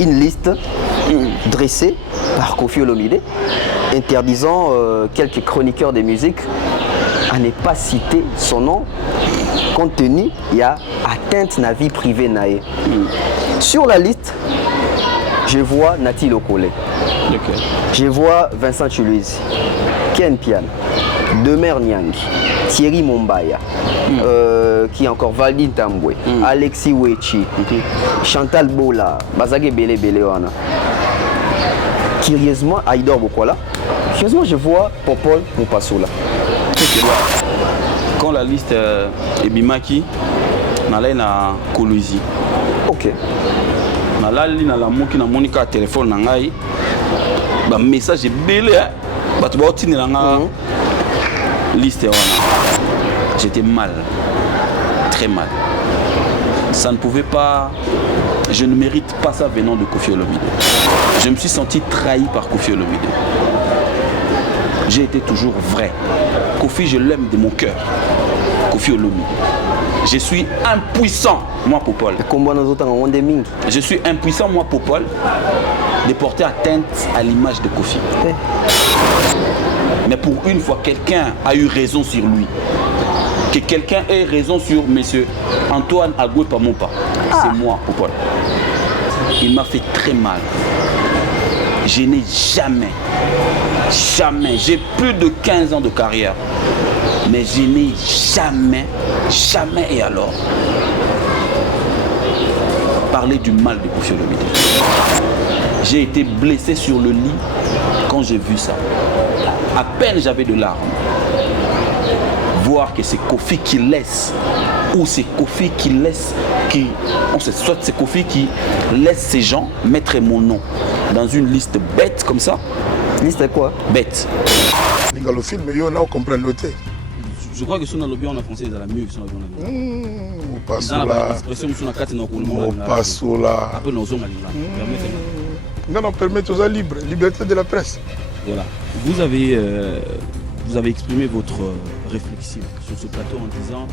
une liste dressée par Koffi Olomide interdisant quelques chroniqueurs de musique à ne pas citer son nom compte tenu il y a atteinte à la vie privée nae. Sur la liste, je vois Nati Lokole, je vois Vincent Chuluizi, Ken Pian, Demer Nyang, Thierry Mombaya, qui est encore Valdine Tambwe, Alexis Wechi, Chantal Bola, Bazage Bele Belewana. Curieusement, Aïdor Bokola. Curieusement, je vois Popol Mupasoula. Quand la liste est Bimaki, on a na Kolwezi. Ok. On a na la moki na monika téléphone nangai. Ba message est belé. Ba tu ba otine nanga liste wana. J'étais mal. Très mal. Ça ne pouvait pas. Je ne mérite pas ça venant de Koffi Olomide. Je me suis senti trahi par Koffi Olomide. J'ai été toujours vrai. Koffi, je l'aime de mon cœur. Koffi Olomide. Je suis impuissant, moi, Popol. Je suis impuissant, moi, Popol, de porter atteinte à l'image de Koffi. Mais pour une fois, quelqu'un a eu raison sur lui. Que quelqu'un ait raison sur M. Antoine Agoué Pamoupa. C'est moi, Popol. Il m'a fait très mal. Je n'ai jamais, j'ai plus de 15 ans de carrière, mais je n'ai jamais et alors parlé du mal de Koffi Olomide. J'ai été blessé sur le lit quand j'ai vu ça. À peine j'avais de larmes. Voir que c'est Koffi qui laisse, ou c'est Koffi qui laisse, soit c'est Koffi qui laisse ces gens mettre mon nom dans une liste bête comme ça. Liste quoi? Bête. Le film, on comprend le thé. Je crois que si on a le bien en français, ils ont la mieux que si on a le bien on passe là. Non, permettez aux libres, liberté de la presse. Voilà. Vous avez exprimé votre réflexion sur ce plateau en disant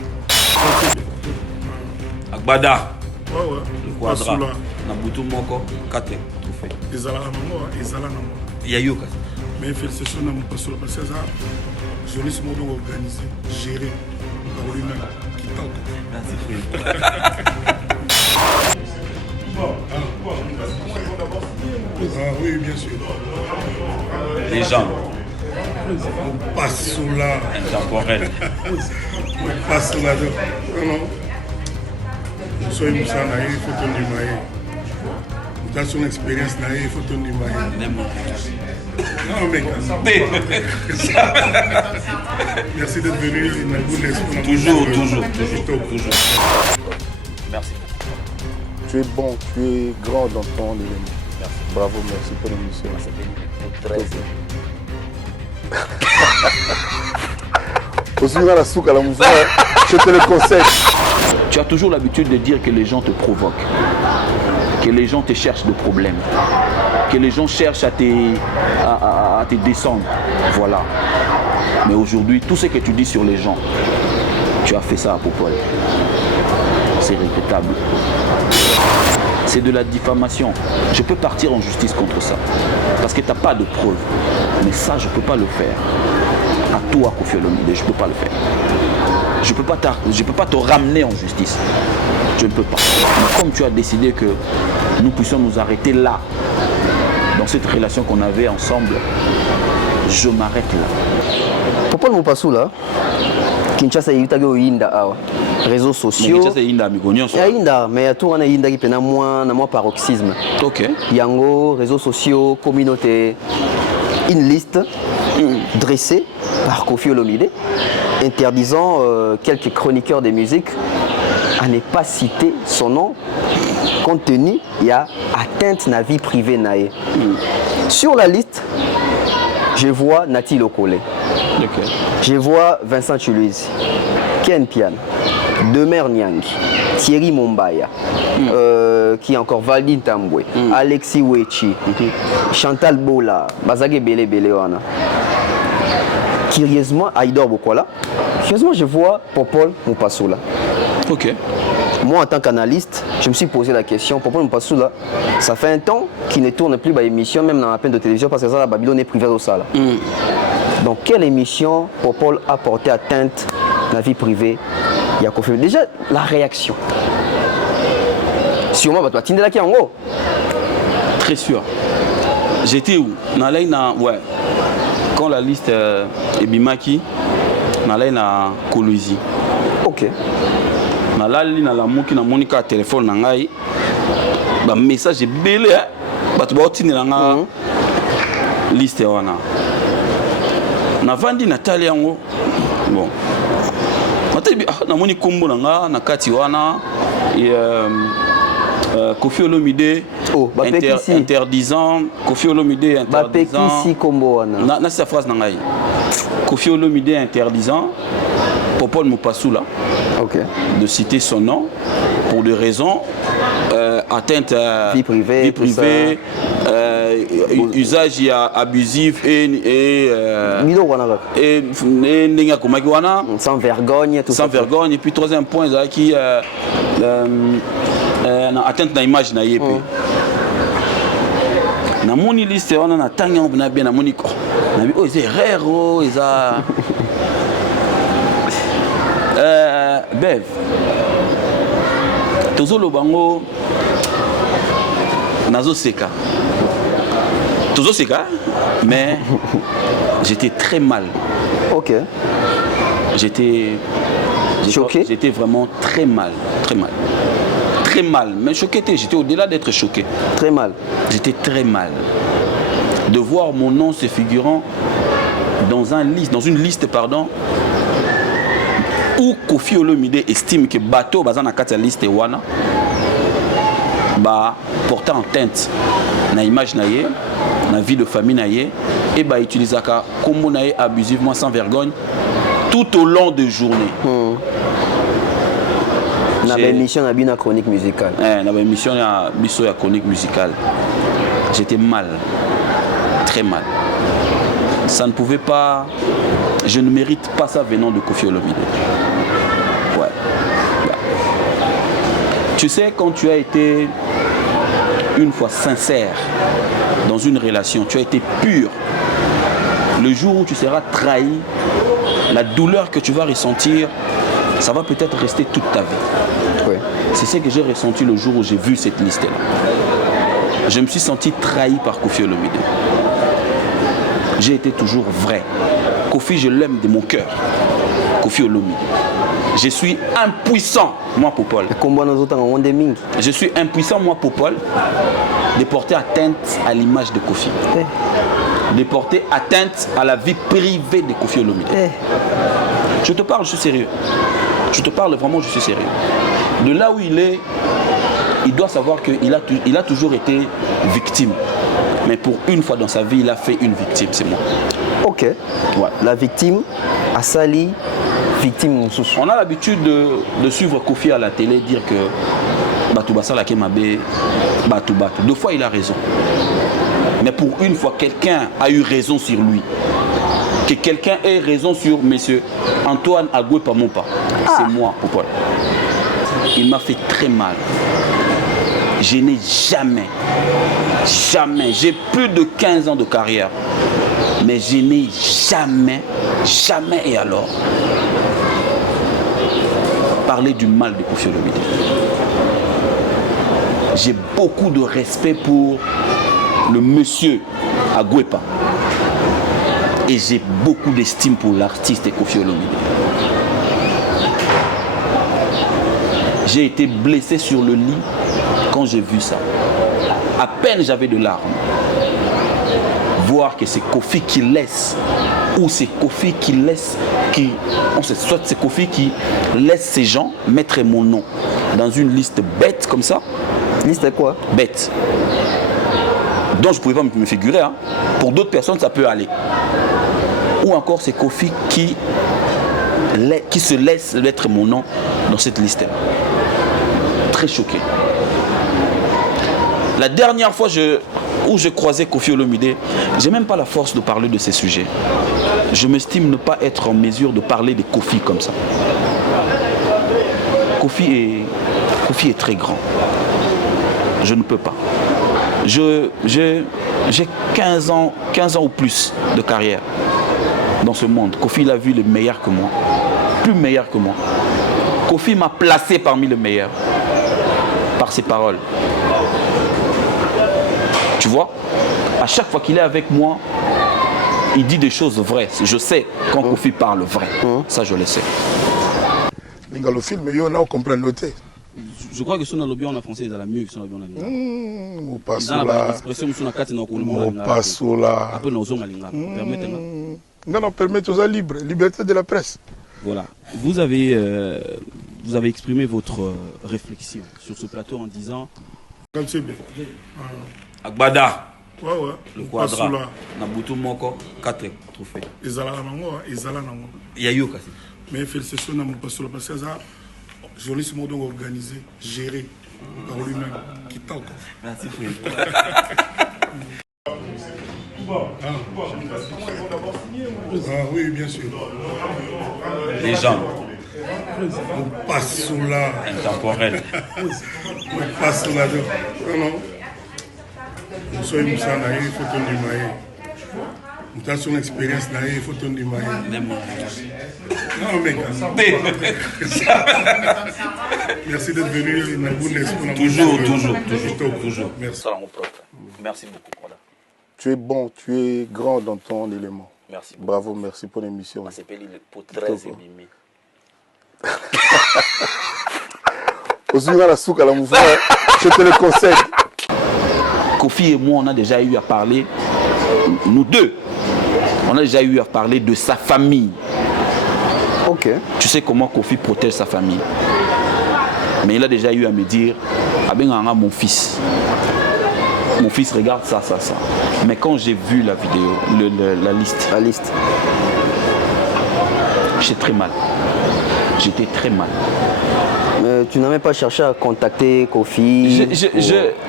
Agbada, le quadra, Nabutu Moko, Kate, tout fait. Yayoka. Mais félicitations à mon pasteur parce que ça, jeunesse m'a organisé, géré par lui-même, qui tente. Ah oui, bien sûr. Les gens. On passe sous là. Intemporel. On passe sous là. Non, non. Je suis Moussa Naï, il faut tenir maï. Dans son expérience Naï, il faut tenir maï. Non, mec. Merci d'être venu. Toujours. Merci. Tu es bon, tu es grand dans ton élément. Merci. Bravo, merci pour l'émission. Très bien. Aussi dans la souka, la musique, je te le conseille. Tu as toujours l'habitude de dire que les gens te provoquent, que les gens te cherchent des problèmes, que les gens cherchent à te descendre. Voilà. Mais aujourd'hui, tout ce que tu dis sur les gens, tu as fait ça à Popol. C'est regrettable. C'est de la diffamation. Je peux partir en justice contre ça. Parce que tu n'as pas de preuves. Mais ça, je ne peux pas le faire. À toi, Koffi Olomide, je ne peux pas le faire. Je ne peux pas te ramener en justice. Je ne peux pas. Mais comme tu as décidé que nous puissions nous arrêter là, dans cette relation qu'on avait ensemble, je m'arrête là. Popol Mupasoula, Kinshasa yitagi oyinda awa réseaux sociaux. Kinshasa yinda migonyo so. Yinda mais tout on a yinda qui pena moins paroxysme. OK. Yango réseaux sociaux, communauté, une liste dressée par Koffi Olomide interdisant quelques chroniqueurs de musique à ne pas citer son nom compte tenu il y a atteinte à la vie privée nae. Sur la liste, je vois Nati Lokole. Okay. Je vois Vincent Chuluizi, Ken Pian, Demer Nyang, Thierry Mombaya, qui est encore Valdine Tambwe, Alexis Wechi, Chantal Bola, Bazage Bele Belewana. Curieusement, Aïdor Bokola. Curieusement, je vois Popol Mupasoula. OK. Moi, en tant qu'analyste, je me suis posé la question, Popol Mpassou, là, ça fait un temps qu'il ne tourne plus l'émission, même dans la peine de télévision, parce que ça, la Babylone est privée au ça. Donc, quelle émission Popol a porté atteinte à la vie privée? Il y a Kofi. Déjà, la réaction. Sûrement, tu vas t'indiquer là qui en haut. Très sûr. J'étais où? Ouais. Quand la liste est Bimaki, nalai na Kolwezi. Ok. Nalali na la moki na monika téléphone nangai. Ba message belé ba tu ba otine nanga liste wana. Na vandi Nathalie yango. Bon. Matabi na moni kombo nanga na kati wana et Koffi Olomide interdisant Koffi Olomide interdisant na sa phrase nangai Koffi Olomide interdisant Popol Mpassou là de citer son nom pour des raisons atteinte à vie privée usage abusif et sans vergogne tout sans vergogne et puis troisième point qui atteinte na image na yé pe na moni liste wana na tanga na bien na moni ko na bi o c'est rare o eza bev tozolo bango nazo seka mais j'étais très mal. Ok. J'étais choqué. J'étais vraiment très mal. Mais choqué, j'étais au-delà d'être choqué. Très mal. J'étais très mal. De voir mon nom se figurant dans une liste, où Koffi Olomide estime que bateau bazana kati liste wana ba portant atteinte na image na ye, na vie de famille na ye et ba utilisaka kombo na ye abusivement sans vergogne tout au long de journée. Na émission na bina chronique musicale. Na émission na biso ya chronique musicale. J'étais mal. Très mal. Ça ne pouvait pas, je ne mérite pas ça venant de Koffi Olomide. Ouais. Tu sais, quand tu as été une fois sincère dans une relation, tu as été pur, le jour où tu seras trahi, la douleur que tu vas ressentir, ça va peut-être rester toute ta vie. Ouais. C'est ce que j'ai ressenti le jour où j'ai vu cette liste-là. Je me suis senti trahi par Koffi Olomide. J'ai été toujours vrai. Koffi, je l'aime de mon cœur. Koffi Olomide. Je suis impuissant, moi, Popol. Je suis impuissant, moi, Popol, de porter atteinte à l'image de Koffi. De porter atteinte à la vie privée de Koffi Olomide. Je te parle, je suis sérieux. Je te parle vraiment, je suis sérieux. De là où il est, il doit savoir qu'il a toujours été victime. Mais pour une fois dans sa vie, il a fait une victime, c'est moi. Ok. Ouais. La victime a sali, victime. On a l'habitude de suivre Koffi à la télé, dire que Batubasa la Kemabe, Batubatu. Deux fois, il a raison. Mais pour une fois, quelqu'un a eu raison sur lui. Que quelqu'un ait raison sur monsieur Antoine Agoué-Pamompa. C'est moi, Popol. Il m'a fait très mal. Je n'ai jamais, j'ai plus de 15 ans de carrière, mais je n'ai jamais et alors, parlé du mal de Koffi Olomide. J'ai beaucoup de respect pour le monsieur Agoué-Pa et j'ai beaucoup d'estime pour l'artiste Koffi Olomide. J'ai été blessé sur le lit quand j'ai vu ça. À peine j'avais de larmes. Voir que c'est Koffi qui laisse, ou c'est Koffi qui laisse, soit c'est Koffi qui laisse ces gens mettre mon nom dans une liste bête comme ça. Liste quoi? Bête. Donc je ne pouvais pas me figurer. Hein. Pour d'autres personnes, ça peut aller. Ou encore c'est Koffi qui se laisse mettre mon nom dans cette liste-là. Très choqué. La dernière fois où je croisais Koffi Olomide, je n'ai même pas la force de parler de ces sujets. Je m'estime ne pas être en mesure de parler de Koffi comme ça. Koffi Kofi est très grand. Je ne peux pas. J'ai 15 ans ou plus de carrière dans ce monde. Kofi, il a vu les meilleurs que moi. Plus meilleurs que moi. Kofi m'a placé parmi les meilleurs. Par ses paroles. Tu vois, à chaque fois qu'il est avec moi, il dit des choses vraies. Je sais quand Kofi parle vrai. Ça, je le sais. Le film, on comprend noter. Je crois que si on a le bien en français, ils ont la mieux que si on a le bien en anglais. On passe là. On passe là. Non, permettez aux libres. Liberté de la presse. Voilà. Vous avez exprimé votre réflexion sur ce plateau en disant Agbada. Ouais. Le quadra. Nabutu Moko, 4 trophées. Il y a eu aussi. Mais félicitations à mon pasteur parce que ça, journaliste mode organisé, géré par lui-même, qui tente. Merci frère. Oui, bien sûr. Les gens. On passe là. Intemporel. On passe là. Non. Nous sommes il faut ton numéro. Nous avons son expérience là, il faut ton numéro. Non, mec. Merci d'être venu. Toujours. Merci. Merci beaucoup. Tu es bon, tu es grand dans ton élément. Merci. Bravo, merci pour l'émission. C'est pour 13 et demi. La souka, la mouvement, je te le conseille. Kofi et moi, on a déjà eu à parler, nous deux, on a déjà eu à parler de sa famille. Ok. Tu sais comment Kofi protège sa famille. Mais il a déjà eu à me dire, Abenganga, mon fils, regarde ça. Mais quand j'ai vu la vidéo, la liste, j'étais très mal. J'étais très mal. Tu n'as même pas cherché à contacter Kofi?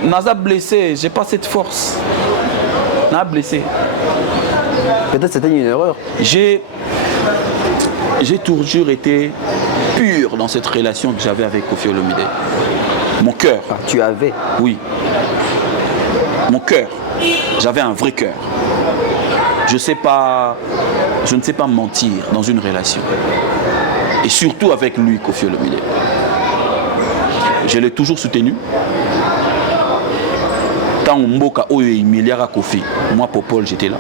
Naza blessé, j'ai pas cette force. Naza blessé. Peut-être c'était une erreur. J'ai toujours été pur dans cette relation que j'avais avec Koffi Olomide. Mon cœur. Ah, tu avais? Oui. Mon cœur. J'avais un vrai cœur. Je ne sais pas mentir dans une relation. Et surtout avec lui, Koffi Olomide. Je l'ai toujours soutenu. Tant Mboka Oyo et Milliara Kofi, moi Popol, j'étais là.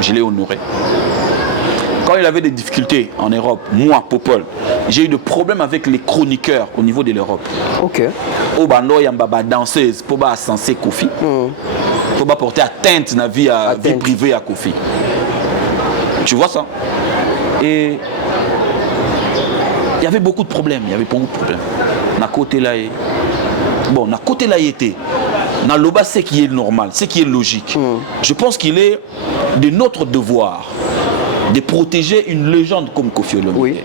Je l'ai honoré. Quand il avait des difficultés en Europe, moi Popol, j'ai eu des problèmes avec les chroniqueurs au niveau de l'Europe. Ok. Obano Yambaba danseuse pour pas censer Kofi. Pour pas porter atteinte à la vie privée à Kofi. Tu vois ça? Et il y avait beaucoup de problèmes. Na côté là, bon, na côté là était. Na loba, c'est qui est normal, c'est qui est logique. Je pense qu'il est de notre devoir de protéger une légende comme Koffi Olomide. Oui.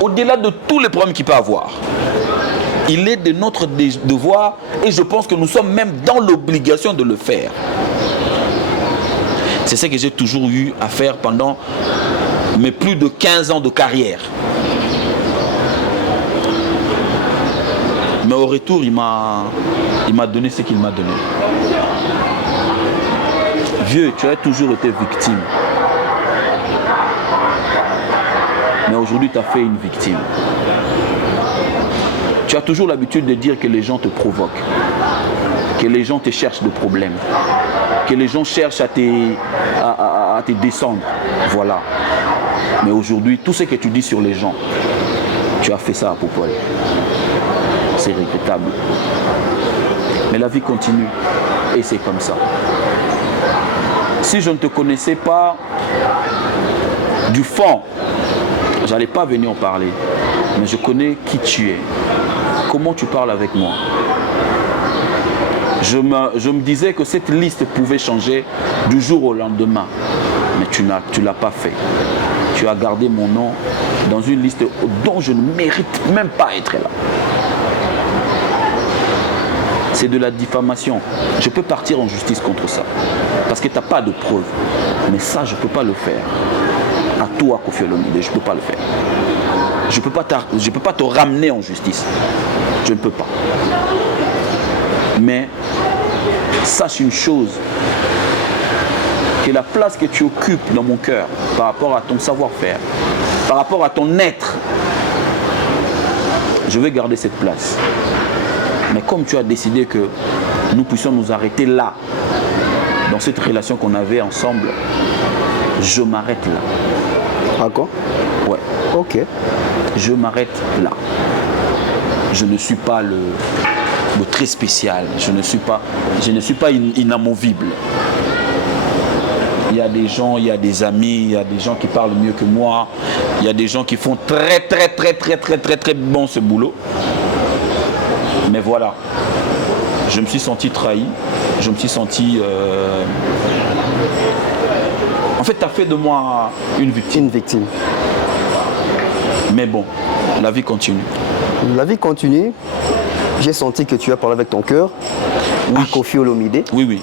Au-delà de tous les problèmes qu'il peut avoir, il est de notre devoir et je pense que nous sommes même dans l'obligation de le faire. C'est ce que j'ai toujours eu à faire pendant mes plus de 15 ans de carrière. Mais au retour, il m'a donné ce qu'il m'a donné. Vieux, tu as toujours été victime. Mais aujourd'hui, tu as fait une victime. Tu as toujours l'habitude de dire que les gens te provoquent, que les gens te cherchent des problèmes, que les gens cherchent à te descendre. Voilà. Mais aujourd'hui, tout ce que tu dis sur les gens, tu as fait ça à Popol. C'est regrettable. Mais la vie continue et c'est comme ça. Si je ne te connaissais pas du fond, je n'allais pas venir en parler. Mais je connais qui tu es, comment tu parles avec moi. Je me disais que cette liste pouvait changer du jour au lendemain. Mais tu ne l'as pas fait. Tu as gardé mon nom dans une liste dont je ne mérite même pas être là. C'est de la diffamation. Je peux partir en justice contre ça. Parce que tu n'as pas de preuves. Mais ça, je ne peux pas le faire. À toi, Koffi Olomide, je ne peux pas le faire. Je peux pas te ramener en justice. Je ne peux pas. Mais sache une chose, que la place que tu occupes dans mon cœur par rapport à ton savoir-faire, par rapport à ton être, je vais garder cette place. Mais comme tu as décidé que nous puissions nous arrêter là, dans cette relation qu'on avait ensemble, je m'arrête là. D'accord. Ouais. Ok. Je m'arrête là. Je ne suis pas le très spécial. Je ne suis pas inamovible. Il y a des gens, il y a des amis, il y a des gens qui parlent mieux que moi. Il y a des gens qui font très bon ce boulot. Mais voilà, je me suis senti trahi. Je me suis senti... En fait, tu as fait de moi une victime. Une victime. Mais bon, la vie continue. La vie continue. J'ai senti que tu as parlé avec ton cœur. Oui. À Koffi Olomide. Oui, oui.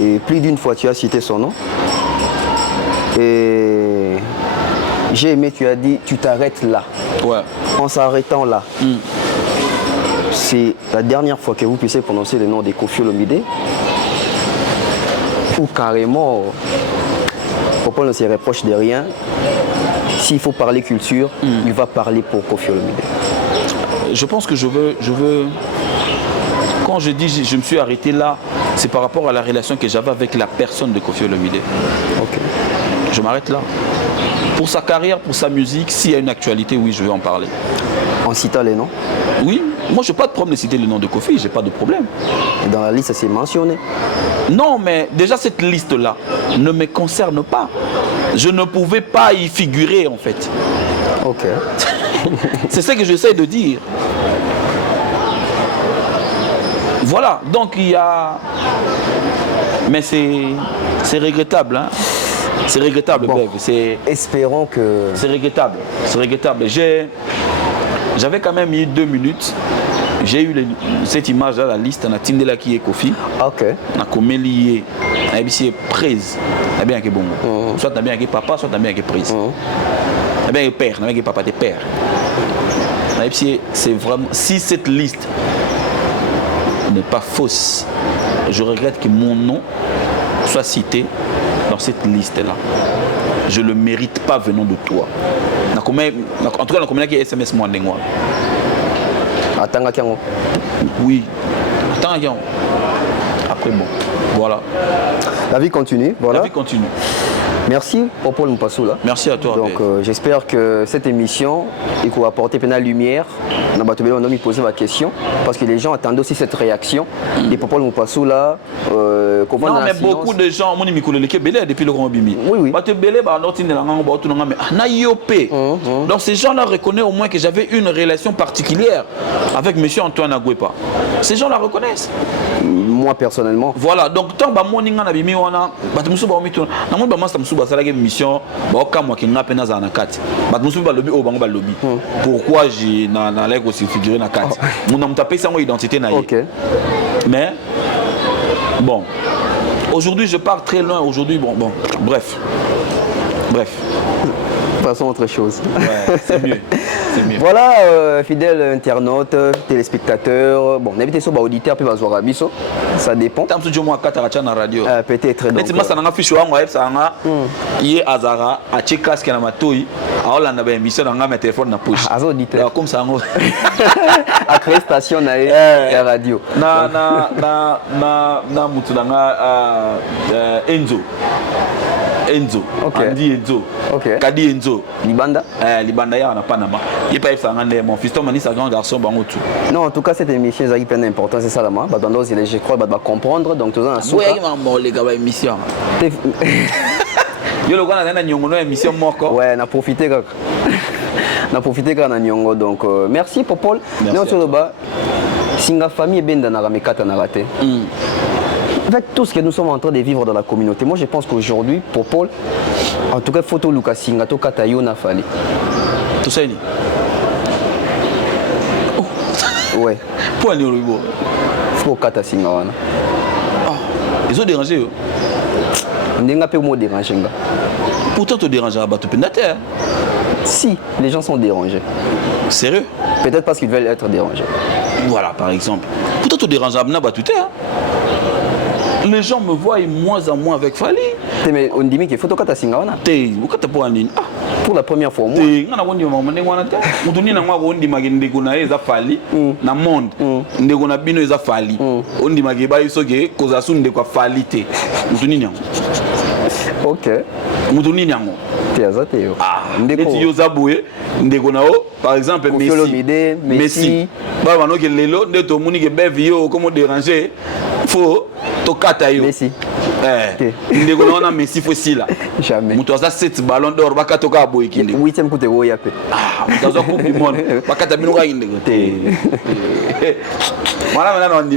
Et plus d'une fois, tu as cité son nom. Et j'ai aimé, tu as dit, tu t'arrêtes là. Ouais. En s'arrêtant là. C'est la dernière fois que vous puissiez prononcer le nom de Koffi Olomide. Ou carrément, Popol ne se reproche de rien. S'il faut parler culture, il va parler pour Koffi Olomide. Je pense que je veux... Quand je dis je me suis arrêté là, c'est par rapport à la relation que j'avais avec la personne de Koffi Olomide. Ok. Je m'arrête là. Pour sa carrière, pour sa musique, s'il y a une actualité, oui, je vais en parler. En citant les noms? Oui. Moi, je n'ai pas de problème de citer le nom de Koffi, j'ai pas de problème. Et dans la liste, c'est mentionné? Non, mais déjà cette liste-là ne me concerne pas. Je ne pouvais pas y figurer, en fait. Ok. C'est ce que j'essaie de dire. Voilà, donc il y a... Mais c'est regrettable, hein. C'est regrettable, bon, espérons que... C'est regrettable, c'est regrettable. J'avais quand même eu 2 minutes. J'ai eu cette image à la liste, on a Tindela qui est Koffi. Ok. On a Komeli, on a bien prise. On a bien que bon. Soit on a bien que papa, soit on a bien que prise. On a bien que père, on a bien que papa, des pères. C'est vraiment... Si cette liste n'est pas fausse, je regrette que mon nom soit cité dans cette liste-là. Je ne le mérite pas venant de toi. En tout cas, on a qui SMS moi. Attends, oui. Attends, après, bon. Voilà. La vie continue. Voilà. La vie continue. Merci Popol Mpassoula. Merci à toi. Donc j'espère que cette émission va apporter plein de lumière. On a posé ma question parce que les gens attendaient aussi cette réaction de Popol Mpassoula. Non, mais beaucoup de gens, mon ami, depuis le grand bimi. Oui, oui. Donc ces gens-là reconnaissent au moins que j'avais une relation particulière avec M. Antoine Agwepa. Ces gens-là reconnaissent. Moi personnellement. Voilà, donc tant que moi n'inga na bimi wana, batumusu ba omitu, na moi ba master musu ba salage mission, ba okamwa kinga pena za na kati. Batumusu ba lobby o bango ba lobby. Pourquoi j'ai na lègue aussi figuré na kati. Mon nom tapé sa identité na. OK. Mais bon, aujourd'hui je pars très loin, aujourd'hui bon, bref. Passons à autre chose. Ouais, c'est mieux. Voilà, fidèles internautes, téléspectateurs, bon, n'habitez pas auditeur, puis Bazorabiso, ça dépend. Peut-être. Donc, ça n'a fichu en web, ça a y Azara, à Tchekas qui a ma touille, à Hollande, à émission, dans ma téléphone, na push. À auditeur. Comme ça, à créer station, na radio. Na Enzo. Okay. Andy Enzo. Okay. Kadi Enzo. Libanda. Libanda ya na Panama. Il pas ça mon fiston mani sa grand garçon bango tout. Non, en tout cas cette émission est plein d'importance, c'est ça là moi. Bah dans je crois va comprendre donc tout ça en souka. Oui, maman les gars émission. Yo le gars na nyongo na émission moko. Ouais, na profiter kaka. Na profiter kaka na nyongo donc merci Popol. Non sur le bas. Singa famille benda na ramekata na raté. Avec tout ce que nous sommes en train de vivre dans la communauté, moi je pense qu'aujourd'hui, Popol, en tout cas, photo Lucas Singa, to Katayo na fali. Tout ça, ouais. Pour aller au Ribo. Faut Kata Singa wana. Ah, ils ont dérangé. On n'a pas eu mot dérangé. Pourtant, tu déranges à battre pénateur. Si les gens sont dérangés. Sérieux? Peut-être parce qu'ils veulent être dérangés. Voilà, par exemple. Peut-être dérangeable, n'a pas tout hein. Les gens me voient moins en moins avec Fally. Mais on dit qu'il faut que tu aies pour la première fois, moi. Ok. Par exemple, Messi. Faut tokata yo. Messi. Ndeko na Messi faut si là. Jamais. Muto za 7 ballons d'or baka toka boy kinde. 8e coupe de Royape. Muto za coupe du monde. Baka tabino ka inde. Voilà maintenant on dit